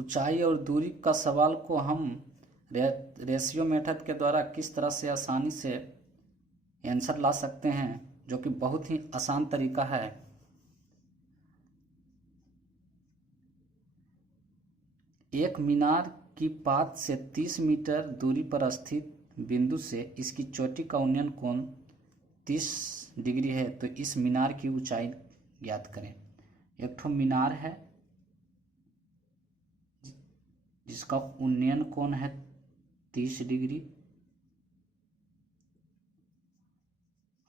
ऊंचाई और दूरी का सवाल को हम रेशियो मेथड के द्वारा किस तरह से आसानी से आंसर ला सकते हैं, जो कि बहुत ही आसान तरीका है। एक मीनार की पात से 30 मीटर दूरी पर स्थित बिंदु से इसकी चोटी का उन्नयन कोण 30 डिग्री है, तो इस मीनार की ऊंचाई ज्ञात करें। एक ठो मीनार है जिसका उन्नयन कोण है 30 डिग्री,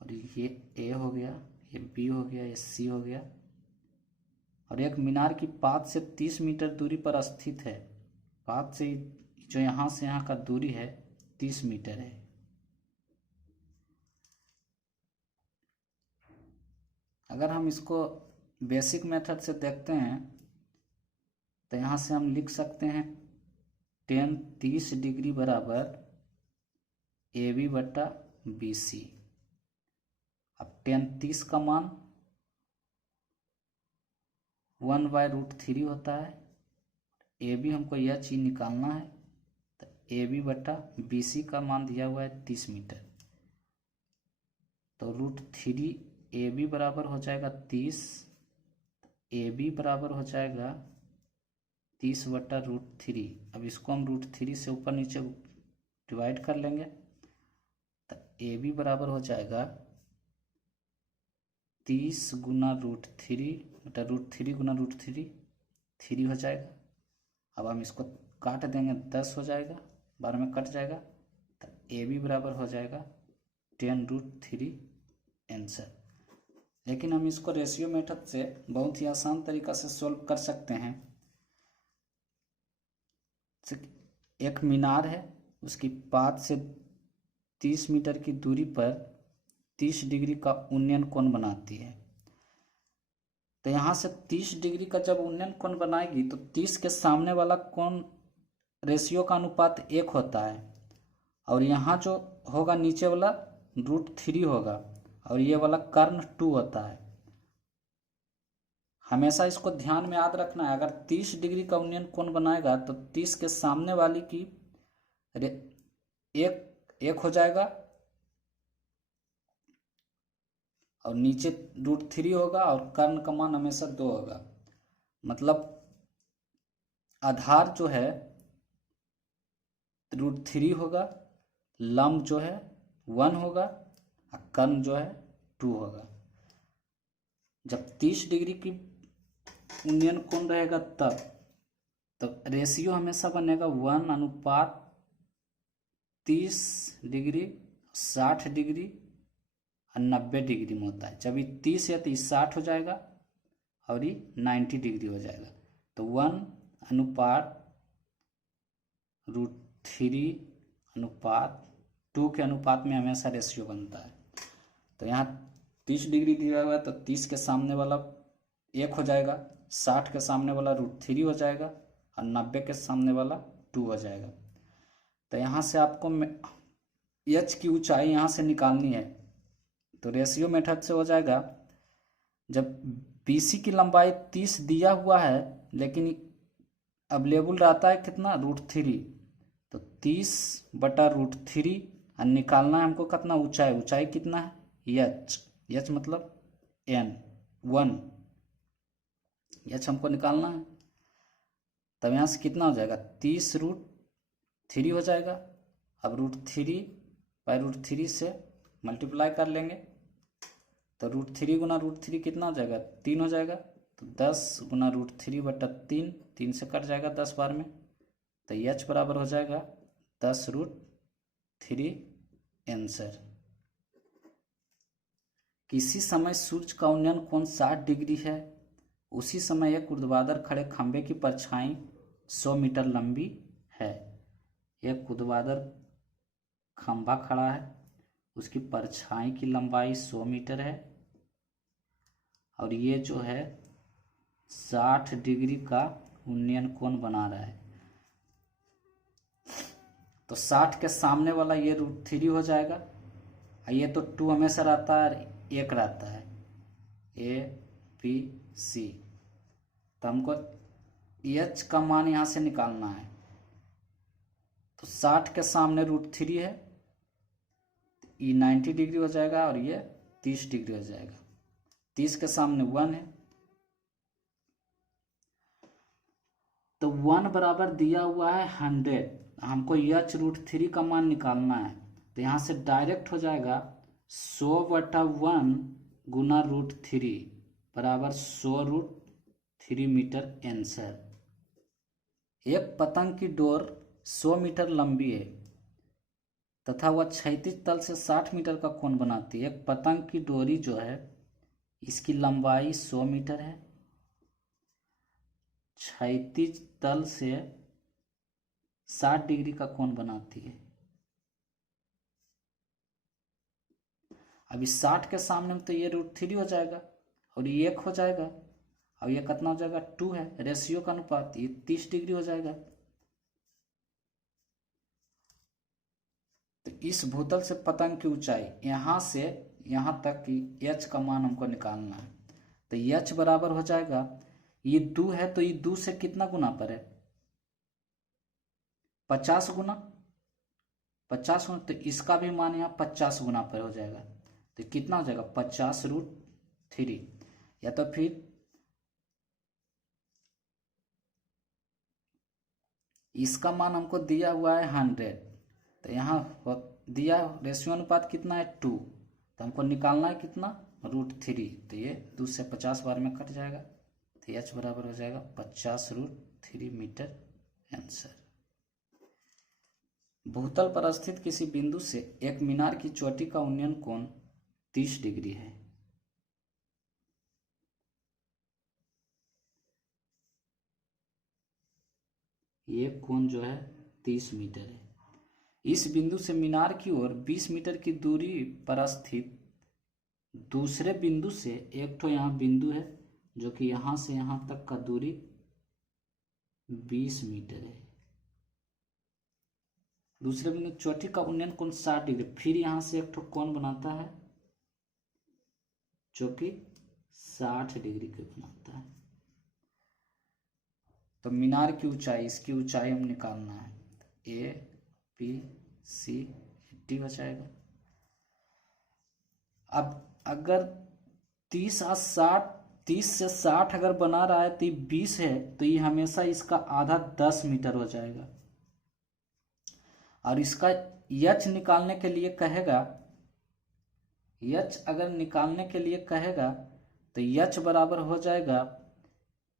और ये ए हो गया, ये बी हो गया, ये सी हो गया। और एक मीनार की पात से 30 मीटर दूरी पर स्थित है। पात से जो यहाँ से यहाँ का दूरी है 30 मीटर है। अगर हम इसको बेसिक मेथड से देखते हैं तो यहाँ से हम लिख सकते हैं tan 30 डिग्री बराबर AB बटा BC। अब tan 30 का मान 1/√3 होता है। AB हमको यह चीज़ निकालना है, तो AB बटा BC का मान दिया हुआ है 30 मीटर, तो √3 AB बराबर हो जाएगा 30, AB बराबर हो जाएगा 30 बटा √3। अब इसको हम √3 से ऊपर नीचे डिवाइड कर लेंगे, तो AB बराबर हो जाएगा 30 गुना √3 बटा √3 गुना √3, 3 हो जाएगा। अब हम इसको काट देंगे, 10 हो जाएगा, 12 में कट जाएगा, तो AB बराबर हो जाएगा 10√3 आंसर। लेकिन हम इसको रेशियो मेथड से बहुत ही आसान तरीका से सॉल्व कर सकते हैं। एक मीनार है, उसकी पात से 30 मीटर की दूरी पर 30 डिग्री का उन्नयन कोण बनाती है। तो यहाँ से 30 डिग्री का जब उन्नयन कोण बनाएगी तो 30 के सामने वाला कोण रेशियो का अनुपात 1 होता है, और यहाँ जो होगा नीचे वाला √3 होगा, और ये वाला कर्ण 2 होता है। हमेशा इसको ध्यान में याद रखना है। अगर 30 डिग्री का उन्नयन कोण बनाएगा तो 30 के सामने वाली की एक हो जाएगा, और नीचे √3 होगा, और कर्ण का मान हमेशा 2 होगा। मतलब आधार जो है √3 होगा, लंब जो है 1 होगा, और कर्ण जो है 2 होगा। जब 30 डिग्री की उन्नयन कोण रहेगा तब रेशियो हमेशा बनेगा 1:30 डिग्री, 60 डिग्री और 90 डिग्री में होता है। जब ये 30 है तो ये 60 हो जाएगा और ये 90 डिग्री हो जाएगा। तो 1:√3:2 के अनुपात में हमेशा रेशियो बनता है। तो यहाँ 30 डिग्री दिया हुआ है, तो 30 के सामने वाला 1 हो जाएगा, 60 के सामने वाला √3 हो जाएगा, और 90 के सामने वाला 2 हो जाएगा। तो यहाँ से आपको एच की ऊंचाई यहाँ से निकालनी है। तो रेशियो मेथड से हो जाएगा, जब BC की लंबाई 30 दिया हुआ है लेकिन अवेलेबल रहता है कितना, √3, तो 30 बटा √3, और निकालना है हमको कितना, ऊंचाई। ऊंचाई कितना है, एच मतलब N1, एच हमको निकालना है। तब यहाँ से कितना हो जाएगा, 30√3 हो जाएगा। अब √3/√3 से मल्टीप्लाई कर लेंगे, तो √3 गुना √3 कितना हो जाएगा, 3 हो जाएगा। तो 10 गुना √3 बटा 3, 3 से कट जाएगा 10 बार में, तो एच बराबर हो जाएगा 10√3 आंसर। किसी समय सूर्य का उन्नयन कोण 60 डिग्री है, उसी समय एक ऊर्ध्वाधर खड़े खंभे की परछाई 100 मीटर लंबी है। एक ऊर्ध्वाधर खंभा खड़ा है, उसकी परछाई की लंबाई 100 मीटर है, और ये जो है 60 डिग्री का उन्नयन कोण बना रहा है। तो 60 के सामने वाला ये √3 हो जाएगा, और ये तो 2 हमेशा रहता है, 1 रहता है, ABC। तो हमको एच का मान यहाँ से निकालना है। तो 60 के सामने √3 है, ये 90 डिग्री हो जाएगा और ये 30 डिग्री हो जाएगा। 30 के सामने 1 है, तो 1 बराबर दिया हुआ है 100। हमको एच √3 का मान निकालना है, तो यहाँ से डायरेक्ट हो जाएगा 100/1 गुना √3 बराबर 100√3 मीटर आंसर। एक पतंग की डोर 100 मीटर लंबी है तथा वह क्षैतिज तल से 60 मीटर का कोण बनाती है। एक पतंग की डोरी जो है इसकी लंबाई 100 मीटर है, क्षैतिज तल से 60 डिग्री का कोण बनाती है। अभी 60 के सामने में तो ये √3 हो जाएगा और ये 1 हो जाएगा और ये कितना हो जाएगा 2 है, रेशियो का अनुपात, ये 30 डिग्री हो जाएगा। तो इस भूतल से पतंग की ऊंचाई यहाँ से यहाँ तक की एच का मान हमको निकालना है। तो एच बराबर हो जाएगा, ये 2 है तो ये 2 से कितना गुना पर है 50 गुना, 50 गुना, तो इसका भी मान यहाँ 50 गुना पर हो जाएगा। तो कितना हो जाएगा 50√3, या तो फिर इसका मान हमको दिया हुआ है 100, तो यहाँ दिया रेशियो अनुपात कितना है 2, तो हमको निकालना है कितना √3, तो ये 2 से 50 बार में कट जाएगा, तो एच बराबर हो जाएगा 50√3 मीटर आंसर। भूतल पर स्थित किसी बिंदु से एक मीनार की चोटी का उन्नयन कोण 30 डिग्री है। ये कोण जो है 30 मीटर है। इस बिंदु से मीनार की ओर 20 मीटर की दूरी पर स्थित दूसरे बिंदु से एक तो यहाँ बिंदु है जो कि यहाँ से यहाँ तक का दूरी 20 मीटर है। दूसरे बिंदु चोटी का उन्नयन कोण 60 डिग्री, फिर यहाँ से एक तो कोण बनाता है जो कि 60 डिग्री के बनाता है। तो मीनार की ऊंचाई, इसकी ऊंचाई हम निकालना है, ABC 80 हो जाएगा। अब अगर 30 से 60 अगर बना रहा है तो ये 20 है, तो ये हमेशा इसका आधा 10 मीटर हो जाएगा। और इसका एच निकालने के लिए कहेगा, एच अगर निकालने के लिए कहेगा तो एच बराबर हो जाएगा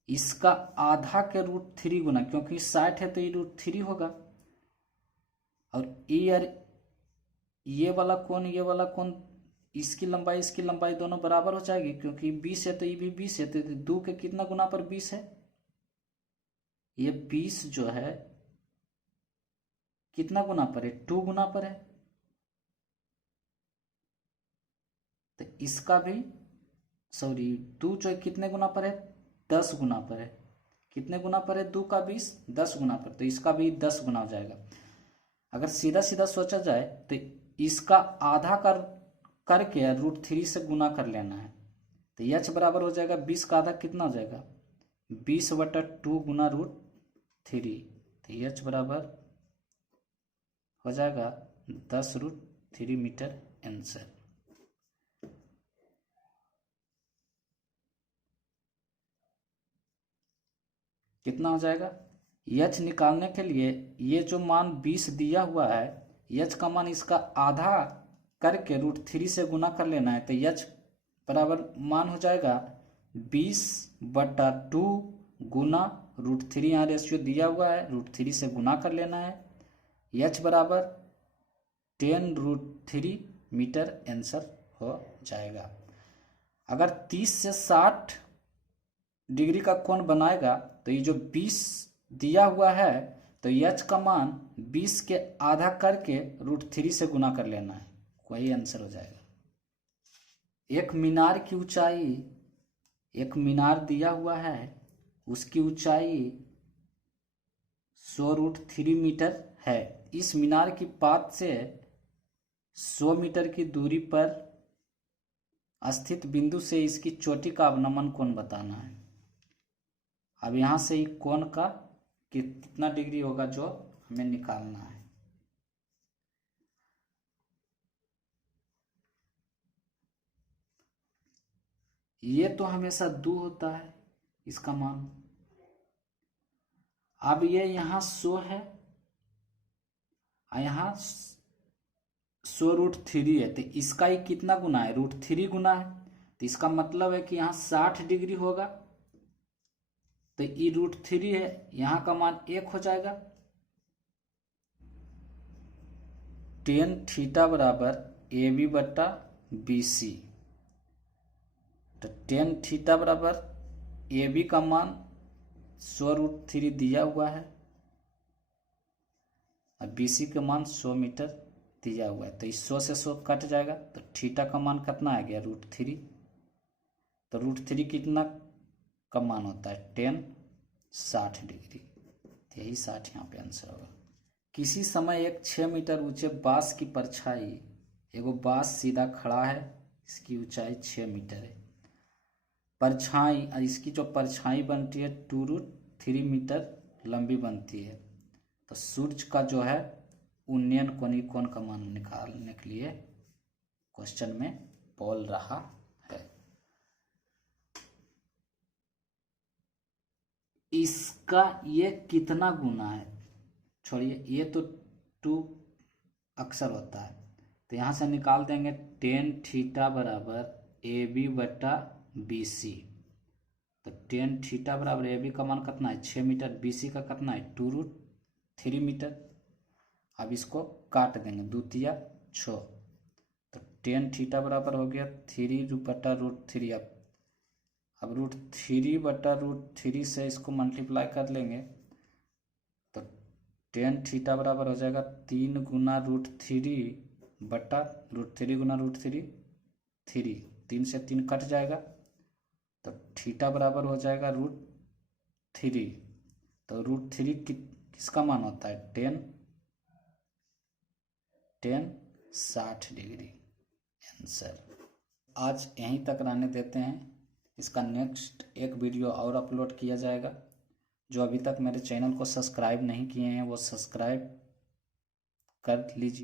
इसका आधा के √3 गुना, क्योंकि 60 है तो ये √3 होगा, और ये वाला कोण इसकी लंबाई दोनों बराबर हो जाएगी, क्योंकि 20 है तो ये भी 20 है, तो 2 के कितना गुना पर 20 है, ये 20 जो है कितना गुना पर है 2 गुना पर है। तो इसका भी 2 जो कितने गुना पर है 10 गुना पर है। कितने गुना पर है 2 का 20, 10 गुना पर, तो इसका भी 10 गुना हो जाएगा। अगर सीधा सीधा सोचा जाए तो इसका आधा करके √3 से गुना कर लेना है, तो एच बराबर हो जाएगा 20 का आधा कितना हो जाएगा 20/2 गुना √3, तो एच बराबर हो जाएगा 10√3 मीटर आंसर। कितना हो जाएगा एच निकालने के लिए ये जो मान 20 दिया हुआ है, एच का मान इसका आधा करके √3 से गुना कर लेना है, तो एच बराबर मान हो जाएगा 20/2 गुना √3, यहाँ रेशियो दिया हुआ है, √3 से गुना कर लेना है, एच बराबर 10√3 मीटर आंसर हो जाएगा। अगर 30 से 60 डिग्री का कोण बनाएगा तो ये जो 20 दिया हुआ है, तो एच का मान 20 के आधा करके √3 से गुना कर लेना है, वही आंसर हो जाएगा। एक मीनार की ऊंचाई, एक मीनार दिया हुआ है, उसकी ऊंचाई 100√3 मीटर है। इस मीनार की पात से 100 मीटर की दूरी पर स्थित बिंदु से इसकी चोटी का अवनमन कोण बताना है। अब यहाँ से ही कोण का कितना डिग्री होगा जो हमें निकालना है। ये तो हमेशा 2 होता है इसका मान। अब ये यहाँ 100 है और यहाँ 100√3 है, तो इसका ही कितना गुना है, √3 गुना है। तो इसका मतलब है कि यहाँ 60 डिग्री होगा, तो ये √3 है, यहाँ का मान 1 हो जाएगा। tan थीटा बराबर AB बटा BC। तो tan थीटा बराबर AB का मान 100√3 दिया हुआ है और BC का मान 100 मीटर दिया हुआ है। तो इस 100 से 100 कट जाएगा, तो थीटा का मान कितना आ गया, √3। तो √3 कितना का मान होता है, tan 60 डिग्री। यही 60 यहाँ पे आंसर होगा। किसी समय एक 6 मीटर ऊंचे बांस की परछाई, एगो बांस सीधा खड़ा है, इसकी ऊंचाई 6 मीटर है। परछाई, इसकी जो परछाई बनती है 2√3 मीटर लंबी बनती है। तो सूर्य का जो है उन्नयन कोणीय कोण का मान निकालने के लिए क्वेश्चन में बोल रहा है। इसका ये कितना गुना है, छोड़िए, ये तो 2 अक्सर होता है, तो यहाँ से निकाल देंगे tan थीटा बराबर AB बटा BC। तो tan थीटा बराबर AB का मान कितना है, 6 मीटर, BC का कितना है, 2√3 मीटर। अब इसको काट देंगे, 2 तिया 6, तो tan थीटा बराबर हो गया 3 बटा √3। अब √3 बटा √3 से इसको मल्टीप्लाई कर लेंगे, तो tan थीटा बराबर हो जाएगा 3 गुना √3 बटा √3 गुना √3, 3 से 3 कट जाएगा, तो थीटा बराबर हो जाएगा √3। तो √3 किसका मान होता है, tan 60 डिग्री। आंसर। आज यहीं तक रहने देते हैं, इसका नेक्स्ट एक वीडियो और अपलोड किया जाएगा। जो अभी तक मेरे चैनल को सब्सक्राइब नहीं किए हैं वो सब्सक्राइब कर लीजिए।